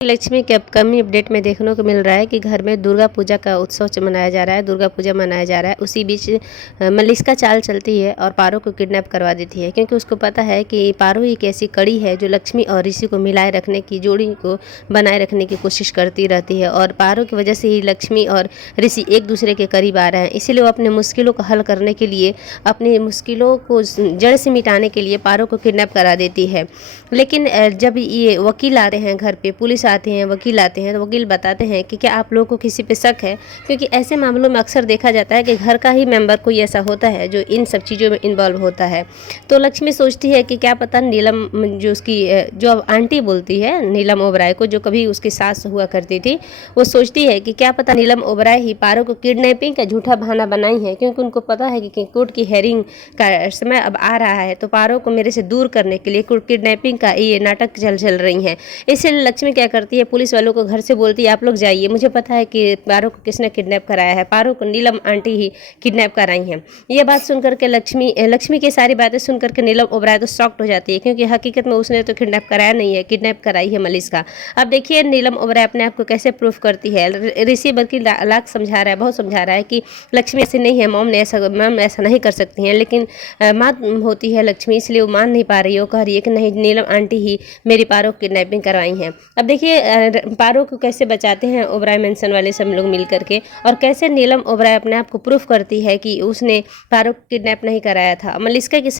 लक्ष्मी के upcoming update में देखने को मिल रहा है कि घर में दुर्गा पूजा का उत्सव मनाया जा रहा है, दुर्गा पूजा मनाया जा रहा है। उसी बीच मलिष्का चाल चलती है और पारो को किडनैप करवा देती है, क्योंकि उसको पता है कि पारो एक ऐसी कड़ी है जो लक्ष्मी और ऋषि को मिलाए रखने की, जोड़ी को बनाए रखने की कोशिश करती रहती है। और पारो की वजह से ही लक्ष्मी और ऋषि एक दूसरे के करीब आ रहे हैं। इसीलिए वो अपने मुश्किलों को हल करने के लिए, अपनी मुश्किलों को जड़ से मिटाने के लिए पारो को किडनैप करा देती है। लेकिन जब ये वकील आते हैं घर पे, पुलिस आते हैं, वकील आते हैं, तो वकील बताते हैं कि क्या आप लोगों को किसी पे शक है, क्योंकि ऐसे मामलों में अक्सर देखा जाता है कि घर का ही मेंबर कोई ऐसा होता है जो इन सब चीज़ों में इन्वॉल्व होता है। तो लक्ष्मी सोचती है कि क्या पता नीलम, जो उसकी जो अब आंटी बोलती है नीलम ओबराय को, जो कभी उसकी सास हुआ करती थी, वो सोचती है कि क्या पता नीलम ओबराय ही पारो को किडनैपिंग का झूठा बहाना बनाई है, क्योंकि उनको पता है कि कोर्ट की हेयरिंग का समय अब आ रहा है, तो पारो को मेरे से दूर करने के लिए किडनैपिंग का ये नाटक चल रही हैं। इसलिए लक्ष्मी क्या करती है, पुलिस वालों को घर से बोलती है आप लोग जाइए, मुझे पता है कि पारो को किसने किडनैप कराया है, पारो को नीलम आंटी ही किडनैप कराई हैं। ये बात सुनकर के लक्ष्मी की सारी बातें सुनकर के नीलम ओबराय तो शॉक्ड हो जाती है, क्योंकि हकीकत में उसने तो किडनैप कराया नहीं है, किडनैप कराई है मलिष्का। अब देखिए नीलम ओबराय अपने आप को कैसे प्रूफ करती है। ऋषि बल्कि लाख समझा रहा है, बहुत समझा रहा है कि लक्ष्मी ऐसी नहीं है, मैम ऐसा नहीं कर सकती हैं, लेकिन माँ होती है लक्ष्मी, इसलिए वो मान नहीं पा रही है। वो कह रही है कि नहीं, नीलम आंटी ही मेरी पारो की किडनैपिंग करवाई हैं। अब देखिए पारो को कैसे बचाते हैं ओबराय मेंशन वाले सब लोग मिल करके, और कैसे नीलम ओबराय अपने आप को प्रूफ करती है कि उसने पारो को किडनैप नहीं कराया था। मलिष्का की